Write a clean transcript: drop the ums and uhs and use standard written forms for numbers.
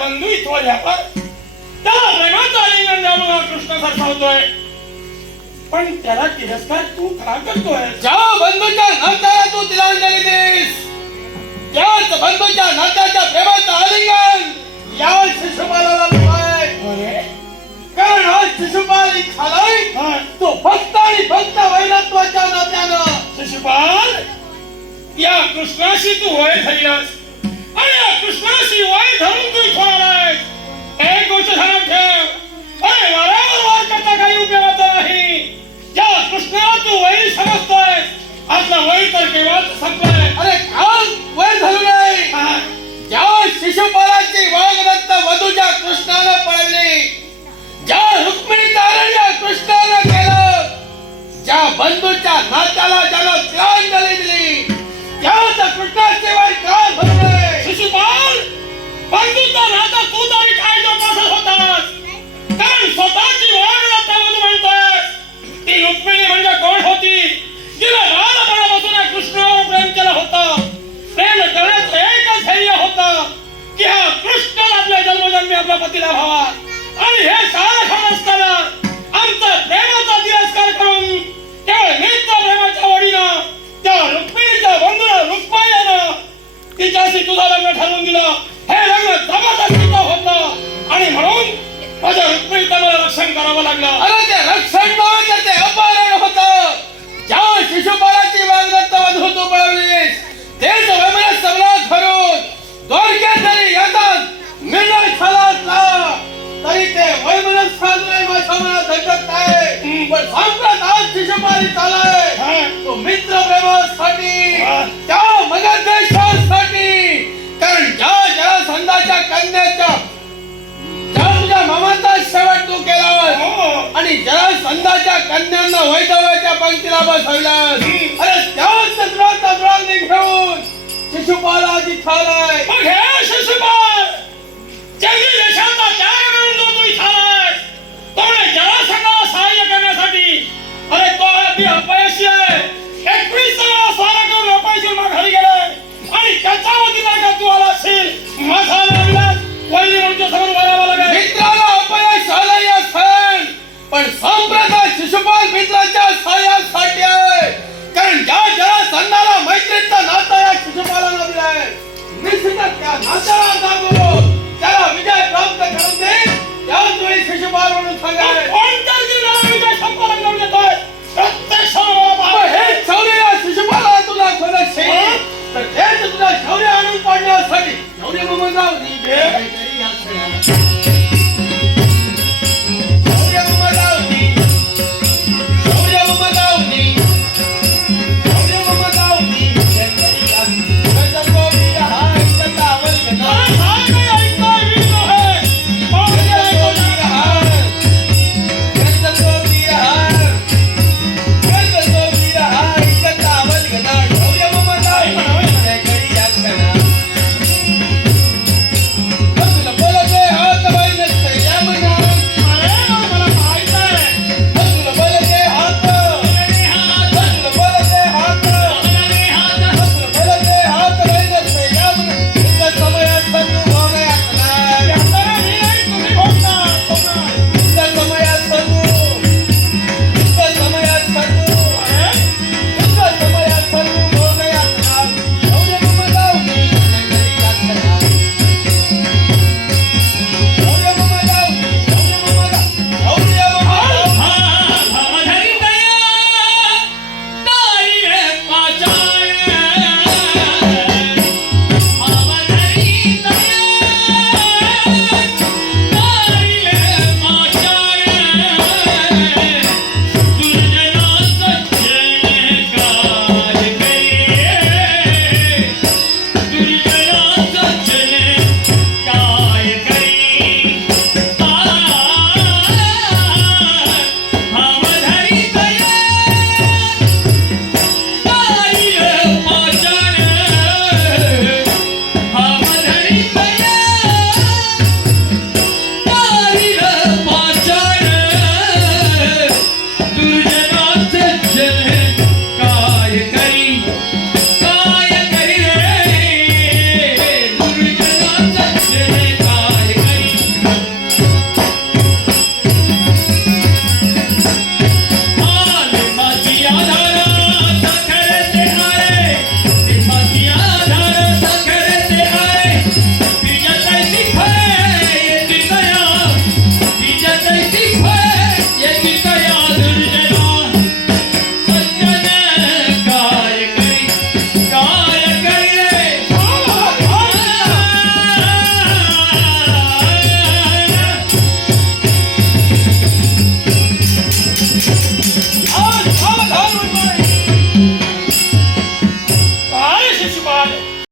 बंधू इथवर यावर त्याला प्रेमाचा आलिंगन द्यावं कृष्ण सरसावतोय, पण त्याला तिरस्कार तू का करतोय? ज्या बंधूच्या नात्याला तू तिलांजली देस, त्याच बंधूच्या नात्याच्या प्रेमाचं आलिंगन या शिशुपालाला मिळालंय. अरे कारण हा शिशुपाल झालाय तो फक्त आणि फक्त वैरत्वाच्या नात्यानं. शिशुपाल, या कृष्णाशी तू वय धरलास आणि या कृष्णाशी वय धरून तू इथं आलाय. एक गोष्ट ध्यानात ठेव, अरे वाऱ्यावर वार करता काही उपयोगाचा नाही. ज्या कृष्णाला तू वैरी समजतोय, आपला वय तर केव्हाच संपलाय. अरे काल वय धरू नये. ज्या शिशुपालाची वाघदत्त वधूच्या कृष्णाला पळवली, ज्या रुक्मिणीचं आरण्य कृष्णानं केलं, ज्या बंधूच्या नात्याला ज्यानं तिलांजली दिली, त्याच कृष्णाची वय का धरू नये? शिशुपाल, बंधूचा नाता तू तरी काय जोपासत होतास? कारण स्वतःची वाघदत्त वधू म्हणतोय. ती रुक्मिणी म्हणजे कोण होती? तिला बालपणापासून या कृष्णावर प्रेम केलं होतं. प्रेम करण्याचं एकच ध्येय होतं की हा कृष्ण आपल्या जन्मोजन्मी आपल्या पतीला व्हावा. आणि हे सारं खरं असताना आमचा प्रेमाचा तिरस्कार करून केवळ मित्र प्रेमाच्या ओढीनं त्या रुक्मिणीच्या बंधूला रुक्माईनं तिच्याशी तुझं लग्न ठरवून दिलं. हे लग्न जबरदस्तीचं होतं आणि म्हणून माझ्या रुक्मिणीचं मला रक्षण करावं लागलं. अरे ते रक्षण नव्हे तर ते अपहरण होतं. ज्या शिशुपालाची वाघदत्त वधू तू पळवलीस, तेच वैमनस्य सबलात भरून द्वारकेत जरी येतात मिळणार खालातला, तरी ते वैमनस्याद्वारे माझ्या मनात धडकत नाही. पण सांगत आज शिशुपाली चालाय तो मित्र प्रेमासाठी, त्या मगधेशासाठी. कारण ज्या जरासंधाच्या कन्याच्या तुझ्या मामाचा शेवट तू केलास आणि जरासंधाच्या कन्यांना वैधव्याच्या पंक्तीला बसवलास. अरे त्याच तत्वाचा घेऊन शिशुपाल आधी झालाय. मग हे